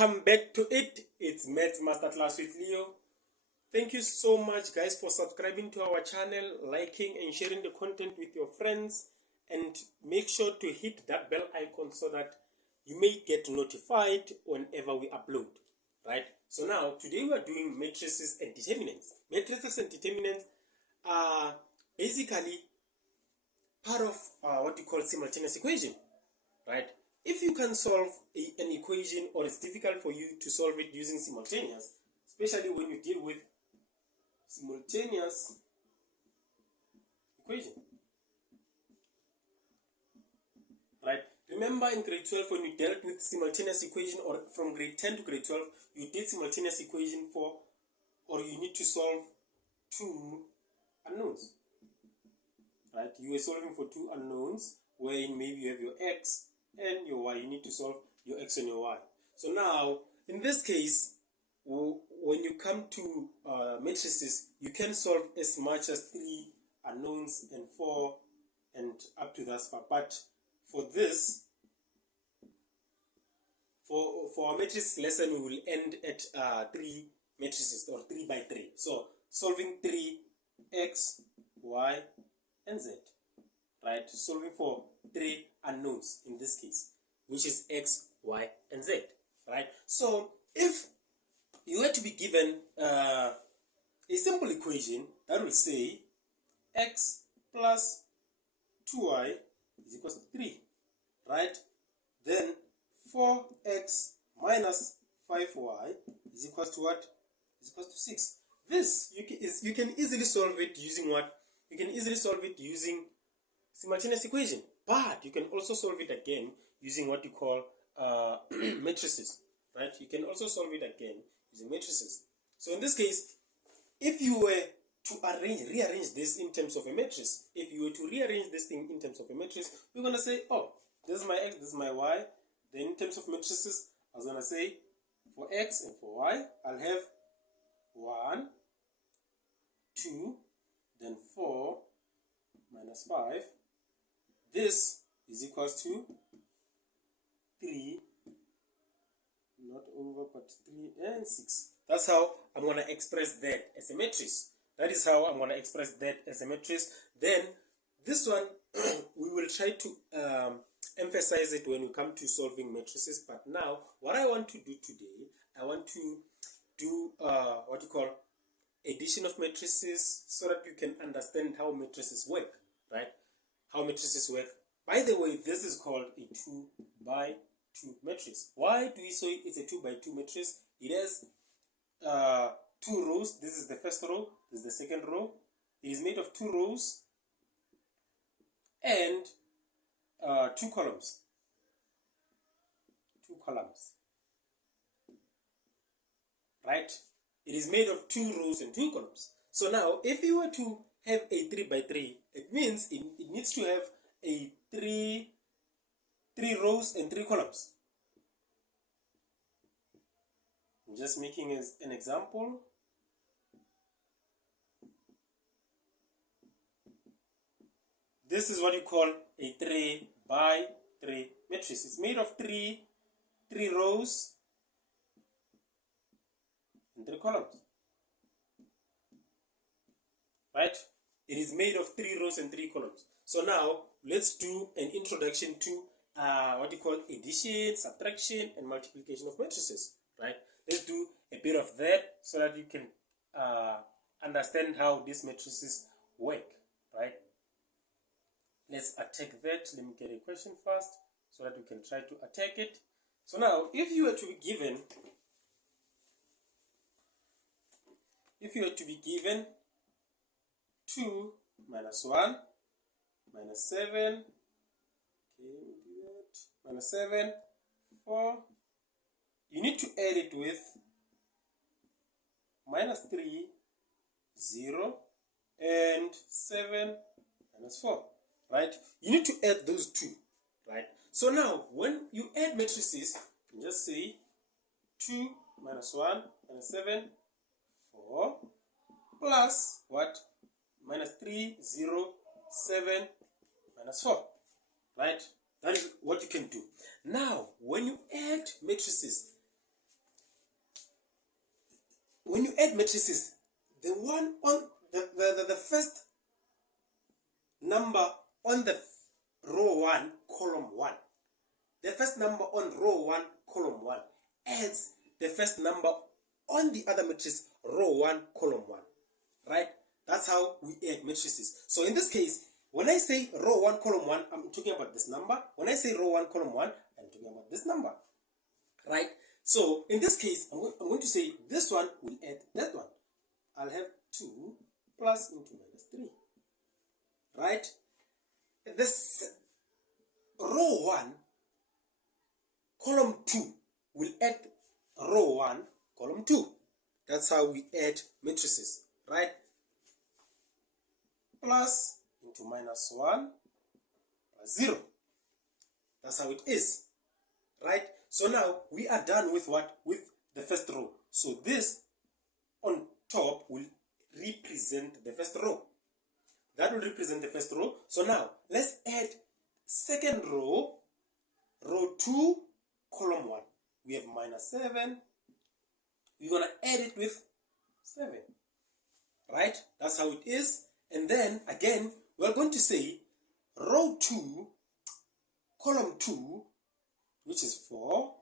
Welcome back to it. It's Maths Masterclass with Leo. Thank you so much, guys, for subscribing to our channel, liking and sharing the content with your friends, and make sure to hit that bell icon so that you may get notified whenever we upload. Right? So now, today we are doing matrices and determinants. Matrices and determinants are basically part of what you call simultaneous equation. Right? If you can solve an equation, or it's difficult for you to solve it using simultaneous, especially when you deal with simultaneous equation, right? Remember in grade 12 when you dealt with simultaneous equation, or from grade 10 to grade 12, you did simultaneous equation for, or you need to solve two unknowns, right? You were solving for two unknowns, wherein maybe you have your x and your y. You need to solve your x and your y. So now, in this case, when you come to matrices, you can solve as much as 3 unknowns and 4 and up to that far. But for this, for our matrix lesson, we will end at 3 matrices, or 3 by 3. So solving 3x, y, and z. Right? Solving for 3 unknowns in this case, which is x, y, and z. Right? So if you were to be given a simple equation that will say x plus 2y is equal to 3, right? Then 4x minus 5y is equal to what? Is equal to 6. This you can easily solve it using what? You can easily solve it using simultaneous equation, but you can also solve it again using what you call matrices, right? You can also solve it again using matrices. So in this case, if you were to rearrange this in terms of a matrix, if you were to rearrange this thing in terms of a matrix, we're going to say, oh, this is my x, this is my y. Then in terms of matrices, I was going to say, for x and for y, I'll have 1, 2, then 4 minus 5. This is equals to 3, not over, but 3 and 6. That's how I'm going to express that as a matrix. That is how I'm going to express that as a matrix. Then this one, we will try to emphasize it when we come to solving matrices. But now, what I want to do today, I want to do what you call addition of matrices, so that you can understand how matrices work, right? How matrices work. By the way, this is called a 2 by 2 matrix. Why do we say it's a 2 by 2 matrix? It has 2 rows. This is the first row. This is the second row. It is made of 2 rows and 2 columns. 2 columns. Right? It is made of 2 rows and 2 columns. So now, if you were to have a 3 by 3, it means it needs to have a 3 rows and 3 columns. I'm just making an example. This is what you call a 3 by 3 matrix. It's made of 3 rows and 3 columns. Right? It is made of 3 rows and 3 columns. So now, let's do an introduction to what you call addition, subtraction, and multiplication of matrices. Right? Let's do a bit of that so that you can understand how these matrices work. Right? Let's attack that. Let me get a question first so that we can try to attack it. So now, if you were to be given 2 minus 1 minus 7, okay, we'll do that, minus 7, 4, you need to add it with minus 3, 0, and 7 minus 4, right? You need to add those two, right? So now, when you add matrices, you just say 2 minus 1 minus 7, 4, plus what? Minus 3, 0, 7, minus 4, right? That is what you can do. Now, when you add matrices, when you add matrices, the one on the first number on the row 1, column 1, the first number on row 1, column 1 adds the first number on the other matrix, row 1, column 1, right? That's how we add matrices. So in this case, when I say row 1, column 1, I'm talking about this number. When I say row 1, column 1, I'm talking about this number, right? So in this case, I'm going to say this one will add that one. I'll have 2 plus into minus 3, right? This row 1, column 2 will add row 1, column 2. That's how we add matrices, right? Plus into minus 1 plus 0. That's how it is, right? So now we are done with what? With the first row. So this on top will represent the first row. That will represent the first row. So now let's add second row, row 2, column 1. We have minus 7. We're going to add it with 7, right? That's how it is. And then again, we're going to say row 2, column 2, which is 4,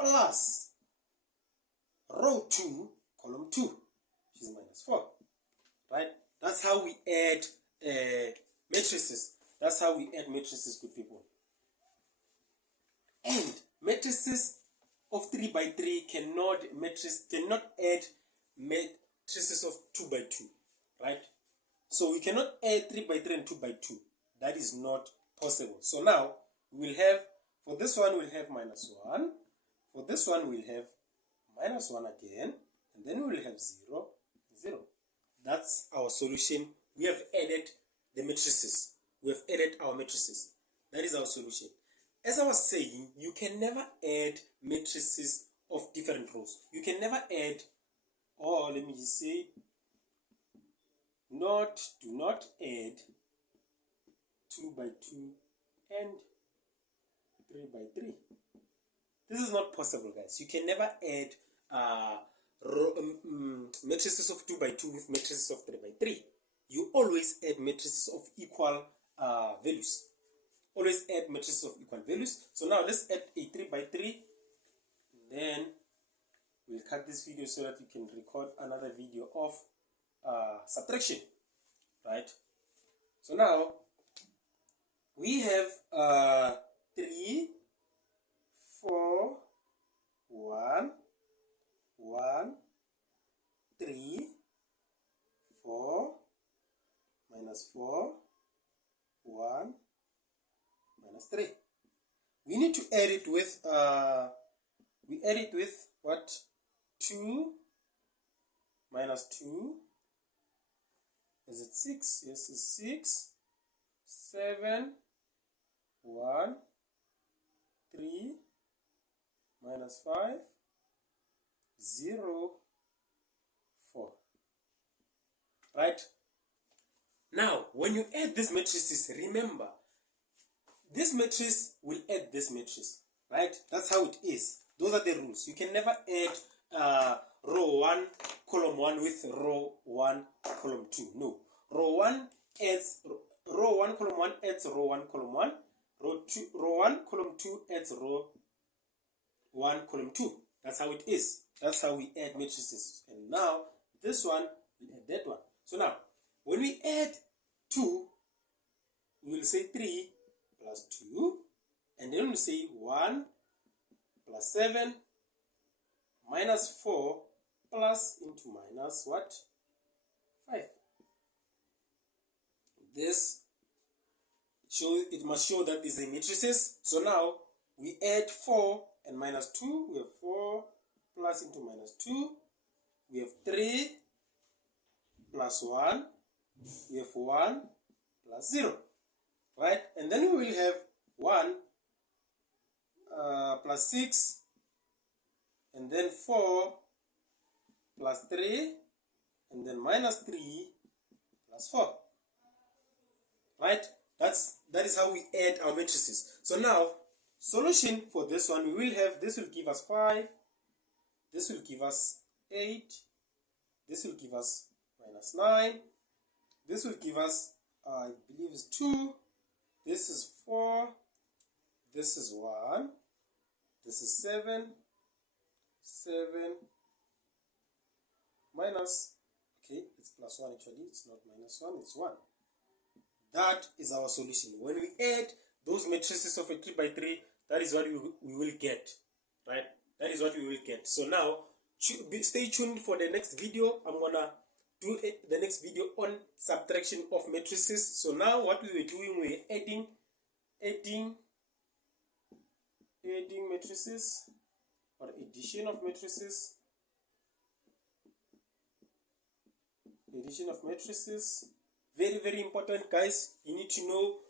plus row 2, column 2, which is minus 4, right? That's how we add matrices. That's how we add matrices, good people. And matrices of 3 by 3 cannot add matrices of 2 by 2, right? So we cannot add 3 by 3 and 2 by 2. That is not possible. So now we will have, for this one we'll have minus 1. For this one we'll have minus 1 again. And then we will have 0, 0. That's our solution. We have added the matrices. We have added our matrices. That is our solution. As I was saying, you can never add matrices of different rows. You can never add, or let me just say, do not add 2 by 2 and 3 by 3. This is not possible, guys. You can never add matrices of 2 by 2 with matrices of 3 by 3. You always add matrices of equal values. Always add matrices of equal values. So now let's add a 3 by 3. Then we'll cut this video so that we can record another video of subtraction, right? So now we have 3, 4, 1, 1, 3, 4, minus 4, 1, minus 3. We need to add it with what? 2 minus 2. Is it 6? Yes, it's 6, 7, 1, 3, minus 5, 0, 4. Right? Now, when you add these matrices, remember, this matrix will add this matrix. Right? That's how it is. Those are the rules. You can never add row 1, column 1 with row 1, column 2. No. Row 1, column 1 adds row 1, column 1. Row 1, column 2 adds row 1, column 2. That's how it is. That's how we add matrices. And now, this one will add that one. So now, when we add 2, we will say 3 plus 2. And then we'll say 1 plus 7 minus 4 plus into minus what? 5. This it must show that these are matrices. So now we add 4 and minus 2. We have 4 plus into minus 2. We have 3 plus 1. We have 1 plus 0. Right? And then we will have 1 plus 6. And then 4 plus 3. And then minus 3 plus 4. Right? That is how we add our matrices. So now, solution for this one, we will have, this will give us 5, this will give us 8, this will give us minus 9. This will give us, I believe, is 2. This is 4. This is 1. This is 7. 7 minus, okay, it's plus 1 actually, it's not minus 1, it's 1. That is our solution. When we add those matrices of a 3 by 3, that is what we will get, right? That is what we will get. So now, stay tuned for the next video. I'm gonna do the next video on subtraction of matrices. So now what we were doing, we were adding matrices, or addition of matrices. Addition of matrices. Very, very important, guys. You need to know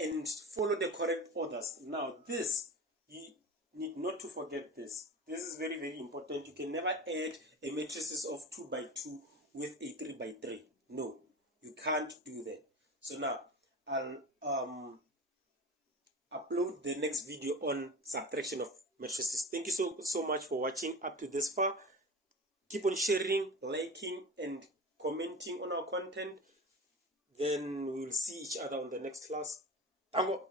and follow the correct orders. Now this, you need not to forget this. This is very, very important. You can never add a matrices of 2 by 2 with a 3 by 3. No, you can't do that. So now I'll upload the next video on subtraction of matrices. Thank you so much for watching up to this far. Keep on sharing, liking, and commenting on our content. Then we will see each other on the next class. Tango.